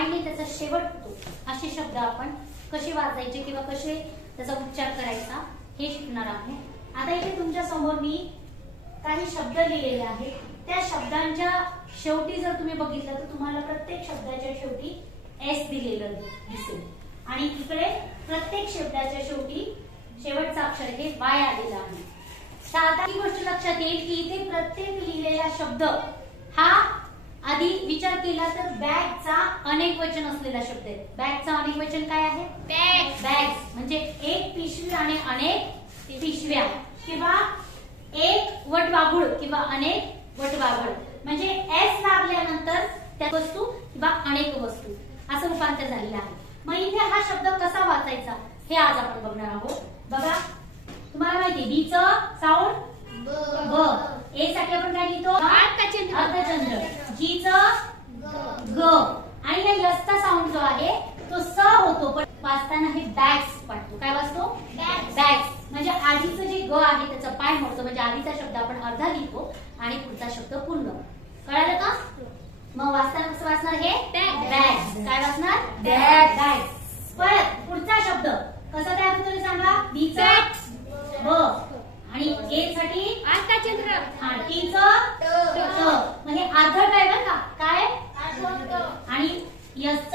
वायने त्याचा शेवट होतो असे शब्द आपण कसे वाचायचे किंवा कसे त्याचा उच्चार करायचा हे शिकणार आहोत। आता इथे तुमच्या समोर मी काही शब्द लिहिलेले आहेत। त्या शब्दांच्या शेवटी जर तुम्ही बघितलं तर तुम्हाला प्रत्येक शब्दाच्या शेवटी एस दिलेलं दिसेल आणि इकडे प्रत्येक शब्दाच्या शेवटी शेवटचा अक्षर हे वाय आलेला आहे। तर आता ही गोष्ट लक्षात येईल की इथे प्रत्येक लिहिलेला शब्द हा आधी विचार केला तर बॅगचा अनेक वचन असलेला शब्द आहे। बॅगचा अनेक वचन काय आहे? बॅग। बॅग्स म्हणजे एक पिशवी आणि अनेक पिशव्या किंवा एक वटवाघूळ किंवा अनेक वटवाघळ म्हणजे एस लागल्यानंतर त्या वस्तू किंवा अनेक वस्तू असं रूपांतर झालेलं आहे। मग इथे हा शब्द कसा वाचायचा हे आज आपण बघणार आहोत। बघा तुम्हाला माहिती बी च साऊंड ब, ए साठी आपण काय लिहितो अर्थचंद्र, जी च ग आणि या यस चा साऊंड जो आहे तो स होतो पण वाचताना हे बॅग्स वाटतो। काय वाचतो? बॅग्स म्हणजे आधीचं जे ग आहे त्याचा पाय मोडतो म्हणजे आधीचा शब्द आपण अर्धा लिहितो आणि पुढचा शब्द पूर्ण। कळालं का? मग वाचताना कसं वाचणार हे? बॅग्स। काय वाचणार? बॅग्स। परत पुढचा शब्द कसा तयार होतो ते सांगा? बी चा ब आणि ए साठी अर्थचंद्र, टी च ट म्हणजे अर्धा काय बरं का? काय? आणि यस च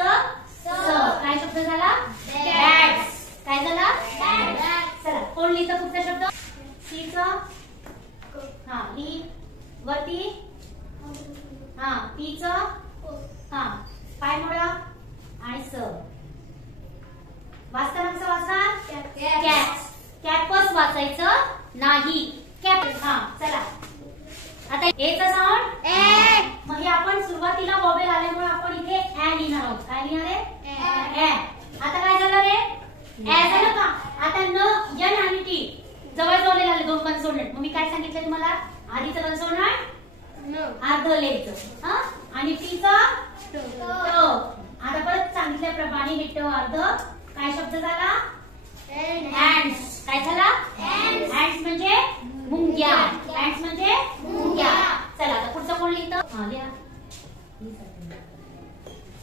स काय शब्द झाला? बॅग्स। काय झाला? बॅग्स। चला कोण लिहितं पुढचा शब्द? सी च ही वरती पी च पाय मोडा आणि स वाचताना कसं वाचणार? कॅट। कॅपस वाचायचं नाही कॅप। चला आता ए चा साऊंड ए, मग हे आपण सुरुवातीला वॉवेल आल्यामुळे आपण इथे ए लिहिणार आहोत। काय लिहिणार आहे? ए। आता काय झालं रे? ए झालं का? आता न एन आणि टी जवळ जवळ आले दोन कन्सोनंट। मग मी काय सांगितलं तुम्हाला? आधीचं कन्सोनंट अर्ध लिहायचं आणि टी चा ट। आता परत सांगितल्याप्रमाणे हे ट अर्ध काय शब्द झाला? हँड्स। काय झाला? हँड्स म्हणजे मुंग्या। हँड्स म्हणजे मुंग्या। चला आता पुढचं कोण लिहितं? लिहा।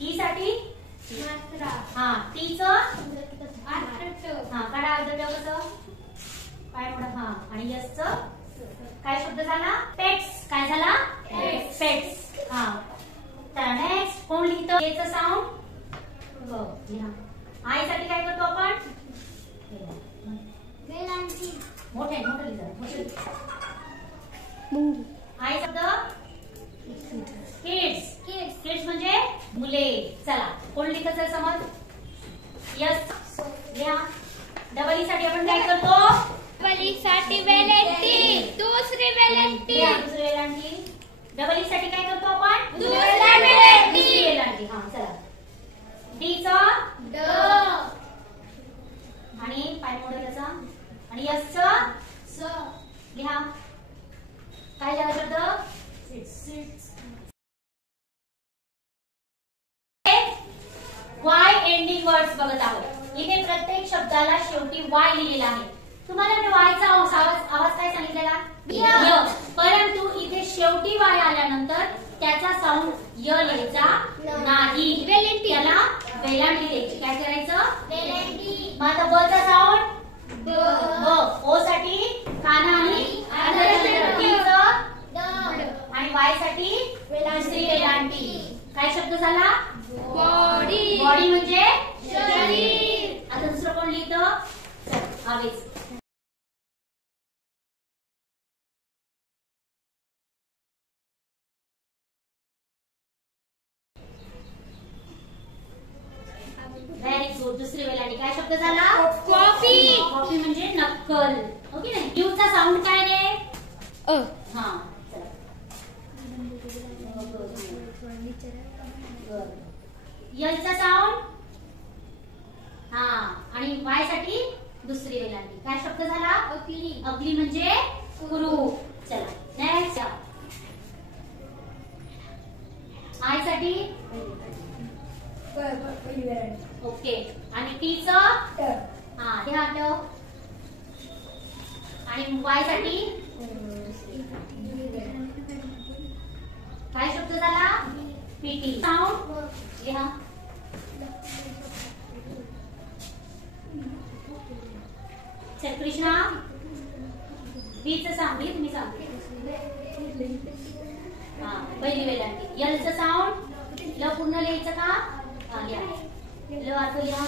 ई साठी टी च काढा अर्ध ट कसं? पाय मोडा आणि यस च काय शब्द झाला? पेट्स। काय झाला? पेट्स। चला नेक्स्ट कोण लिहितं? ए चं साऊंड ग। आय साठी काय करतो आपण? मोठे आय शब्द किड्स। किड्स म्हणजे मुले। चला कोण लिहितं समज? यस लिहा। डबल ई साठी आपण काय करतो? डबल ई साठी वेलेंटी, दुसरी वेलेंटी। डबल ई साठी काय करतो आपण? दुसरी वेलेंटी। चला डी चा ड आणि पाय मोडा त्याचा आणि यस चा स लिहा। काय झालं शब्द? वाय एंडिंग वर्ड्स बघत आहोत। इथे प्रत्येक शब्दाला शेवटी वाय लिहिलेला आहे। तुम्हाला मी वायचा आवाज काय सांगितलेला? य। परंतु इथे शेवटी वाय आल्यानंतर त्याचा साऊंड य लिहायचा नाही। त्याला वेलांटी द्यायची। काय करायचं? वेलांटी। मग आता ब चा साऊंड ब। ओ साठी काना आणि अर्थचंद्र, टी च ड आणि वाय साठी दुसरी वेलांटी। काय शब्द झाला? बॉडी। बॉडी म्हणजे शरीर। आता दुसरं कोण लिहितं? हवेच। Very good. दुसरी वेलांटी काय शब्द झाला? कॉफी। कॉफी म्हणजे नक्कल। ओके ना? यू चा साऊंड काय रे? चला यल चा साऊंड आणि वाय साठी दुसरी वेलांटी। काय शब्द झाला? अगली। अगली म्हणजे कुरूप। चला नेक्स्ट आय साठी ओके आणि टी च हे आठव आणि वाय साठी काय शब्द झाला? पीटी। साऊंड लिहा। चल कृष्णा बीचं सांग, बी तुम्ही सांगते. हा पहिली वेलांटी. यलचं साऊंड ल पूर्ण लिहायचं का? हा लिहा. ल असं लिहा.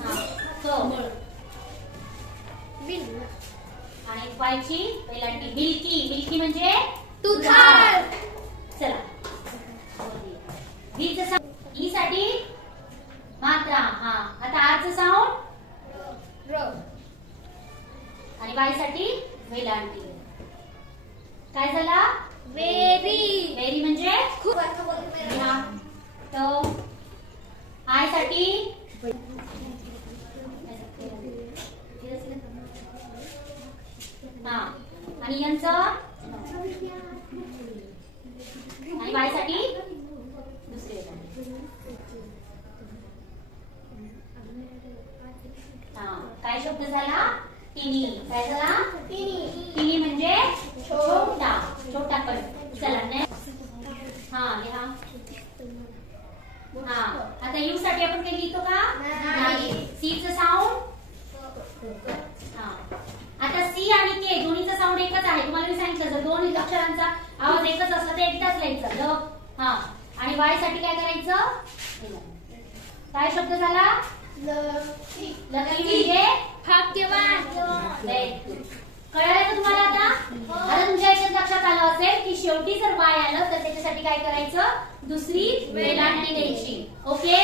हा क. आणि वायची वेलांटी बिलकी. बिलकी म्हणजे तुथार. चला बीचं साऊंड ई साठी मात्रा. हा आता आरचं साऊंड र. आणि वाय साठी वेलांटी. काय झाला? वेरी. वेरी म्हणजे खूप. हा. तो आय साठी हा आणि यांचं आणि वाय साठी दुसरे वेलांटी. हा काय शब्द झाला? तिनी. काय झाला? तिनी म्हणजे छोटा. छोटा पण. चला नेक्स्ट. हा लिहा. हा आता यू साठी आपण काही लिहितो का? नाही. सी चं साऊंड. हा आता सी आणि के दोन्हीचा साऊंड एकच आहे. तुम्हाला मी सांगितलं जर दोन अक्षरांचा आवाज एकच असला तर एकदाच लिहायचं ल. हा आणि वाय साठी काय करायचं? काय शब्द झाला? लकी म्हणजे भाग्यवान. कळालं का तुम्हाला? आता तुमच्या याच्यात लक्षात आलं असेल की शेवटी जर वाय आलं तर त्याच्यासाठी काय करायचं? दुसरी वेलांटी द्यायची. ओके.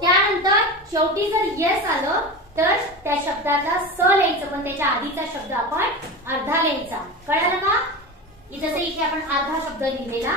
त्यानंतर शेवटी जर येस आलं तर त्या शब्दाला स लिहायचं, पण त्याच्या आधीचा शब्द आपण अर्धा लिहायचा. कळालं का? जसं इथे आपण अर्धा शब्द लिहिलेला